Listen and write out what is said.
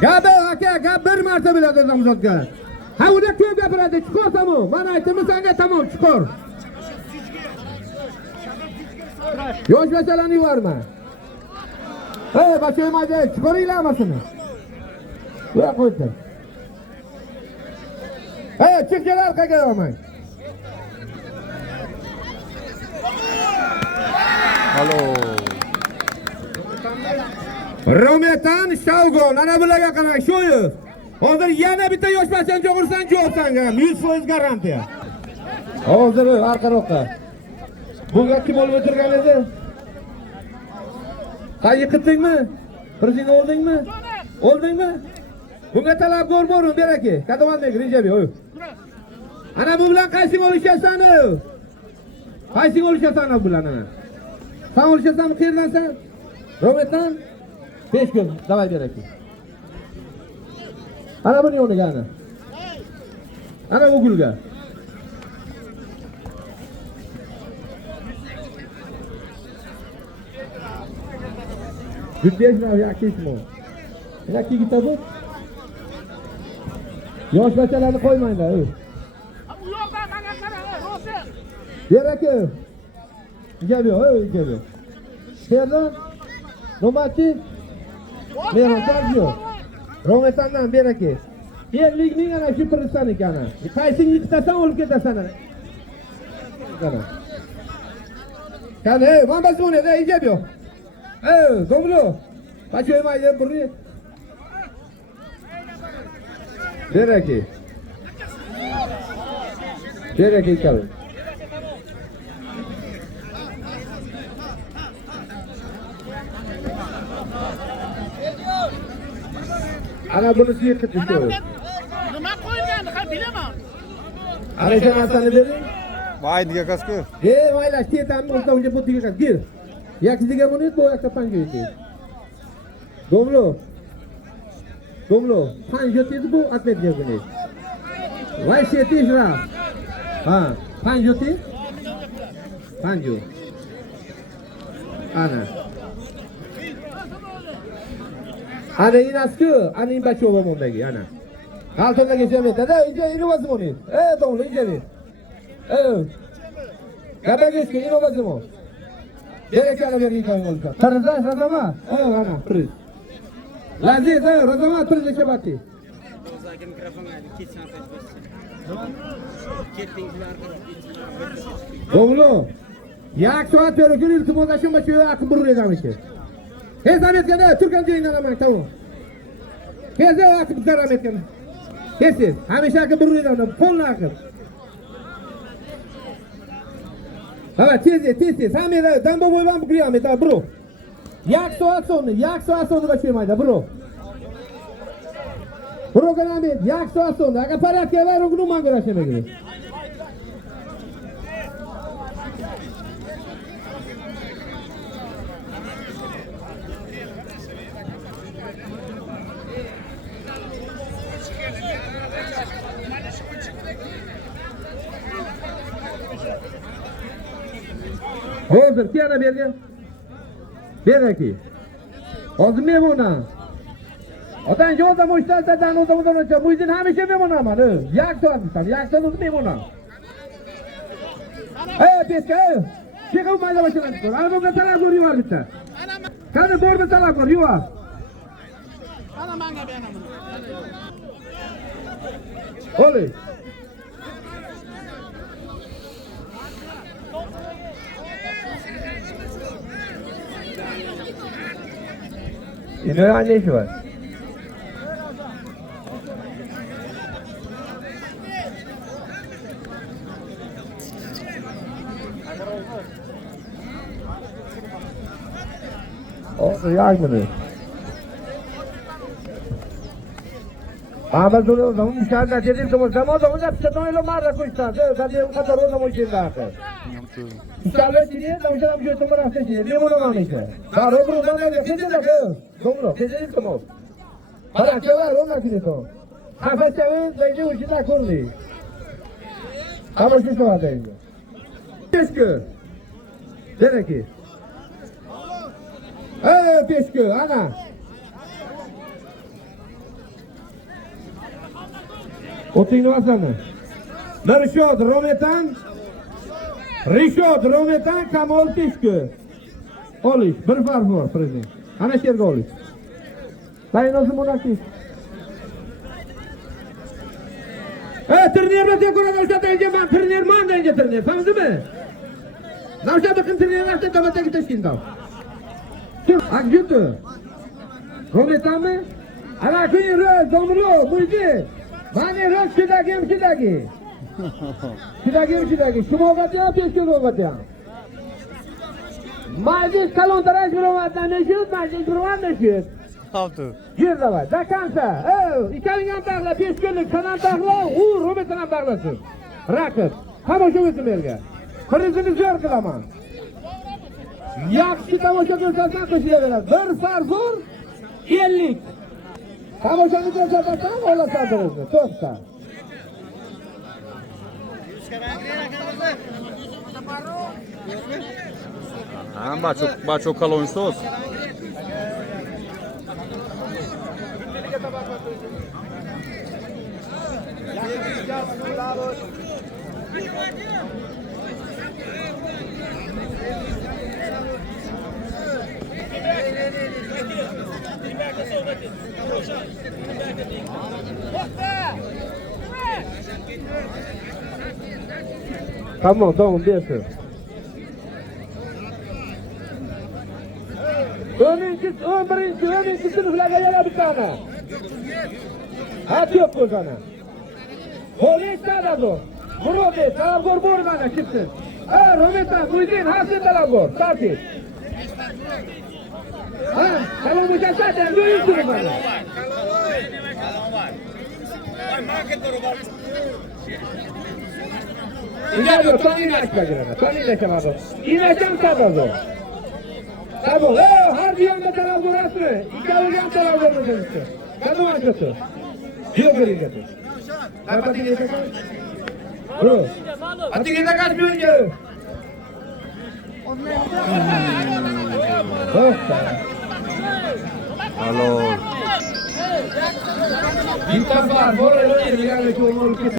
Gapi aka, gap bir marta biladi nomzodga. Ha, unda ko'p gapiradi, chiqor tamom. Mana aytdim senga tamom, chiqor. Yosh bachalarni yuborma. Hey, bachoy mayda, chiqoringlar hammasini. Yo'q qo'ydi. Hey, chiqinglar orqaga olmang. Halo. Rometan Shaugon, ana bularga qarang, sho'yu. Hozir yana bitta yosh bachani jo'g'irsan, jo'qsan, 100% garantiya. Hozir orqaroqqa. Bunga kim olib o'tirgan edi? Qayga qitdingmi? Prezident oldingmi? Oldingmi? Bunga talab ko'rmorim beraki. Katomandagi rejabi, oy. Ana bu bilan qaysi olishasan? Qaysi olishasan bu bilan ana? Sen olishasanmi, qayerdansan? Rometan 5 kun, davay beraki. Ana buni yo'liga ana. Ana bu gulga. Gitmeyeceksin abi, yakışma o. Yakı git abi. Yoş bachalarni qo'ymaylar. Beraki. Geliyor, geliyor. Perdon. Nomati. Mero Sergio. Rometandan beraki. Yerlikning ana shu pirsan ekana. Qaysing yetasan, olib ketasan ana. Qana. Qani, men basmoni da ijab yo'q. Domlo. Bachoy mayda burri. Beraki. Beraki kal. Ana bunisi yetib tushdi. Nima qo'ygan, bilaman. Ana shu narsani bering. Maydiga kasku. Maylash, tetamni o'zga butiga qaz. Gel. Yaksiga buni bu yoqqa panja yedi. Domlo. Domlo, panja yedi bu atletga buni. Voy setishra. Ha, panja yedi. Panjo. Ana. Ana inasku, ana imbacho bomondagi, ana. Altondagi jamiyatda, inovasiya buni. Domlo, ijari. Gabageski inovasiya. Berekala bergan bo'lsa. Qarasa, razama. Ana, priz. Laziz, razama priz chebati. O'zaki mikrofon aydi, ketsan qaytib. Ketdinglar orqaga. Domlo. Yak soat bergan iltimos ashuncha shu aqib burredamishi. Zametganda turgan joyingdan ham tamom. Keza aqib zarametgan. Kesiz, hamisha aqib burredamdan polni aqib. Ha, tez. Hamida damba bo'yban buqriyam eta, bro. Yak soat sonra başlaymayda, bro. Bro kanami, yak soat sonra. Aga paratga var, ugnu mangorashemaga. Hozir kiyana bergan. Beraki. Hozir memona. Otan jo'da mushtaltadan o'zimdan muydin hamisha memonaman. Yak soat memona. Peska. Chiqib mayda boshlanib tur. Ana bunga talab ko'r yuvar bitta. Qani borda talab ko'r yuvar. Ana menga beraman. Oli. Ne annesi var? O yargılı. Ama bunu zaman müşahede dedim ki zaman hepsi böyle marra koştan. Zaten o kadar o zaman için daha. İnşallah diye da hocam bir tomar hafta diye ne bunu anlayacak. Daha o zaman da yapacak da. Domlo, kesin tamam. Para çevar ona gidiyor. Kafa çevir, bence ucunda kurdu. Ama şu sıradayım. Peşkö. Dereki. Peşkö, ana. Otingni vasani. Rishod Rometan Kamol Peshku. Olish, bir farq bor prezident. Ana shu yerga olish. Sayın Munafiq. Turnir bilan ko'ra boshlaydi, men turnirman deydi turnir. Tamammi? Navshat qilib turnir vaqtida davatga tashkilda. Akjutu. Rometanmi? Ana kuyro, domro, buydi. Mane roz shidagi. Shidagi. Shumogatya, peshkogatya. Majlis kalontaraj birovatdan neshut, majlis birovatdan neshut. Altı. Gir davay. Da kansa. İkalingan taqla, 5 kunlik kanan taqla, u Rometan ham taqlasin. Raqib. Tomosha o'tib yerga. Qirizini zo'r qilaman. Yaxshi tomosha ko'rsatsan qo'shilaveradi. Bir farqur 50. Tomoshani ko'rsatsan olasan bizni. To'xta. Bacho kalon sos. Tamam, diyorsun. Önüncü sınıflara yana bir tane. At yok o sana. Polis talabor. Burada talabor borgana çıksın. Rometan, Muhittin, Hasan talabor. Takip. Tamam mı zaten duyun sınıflara. İnanıyor, tanıyla açma girene. Tanıyla çamadı. İneceğim tabazo. Tabu, harbi yanda talabor asrı. İkalıgan talabor mısın? Kadın açısı. Yok görüyorsun. Hadi gidelim. Bro. Hadi gidelim kaçmıyor ki. Alo. Bir tane var. Böyle öyle bir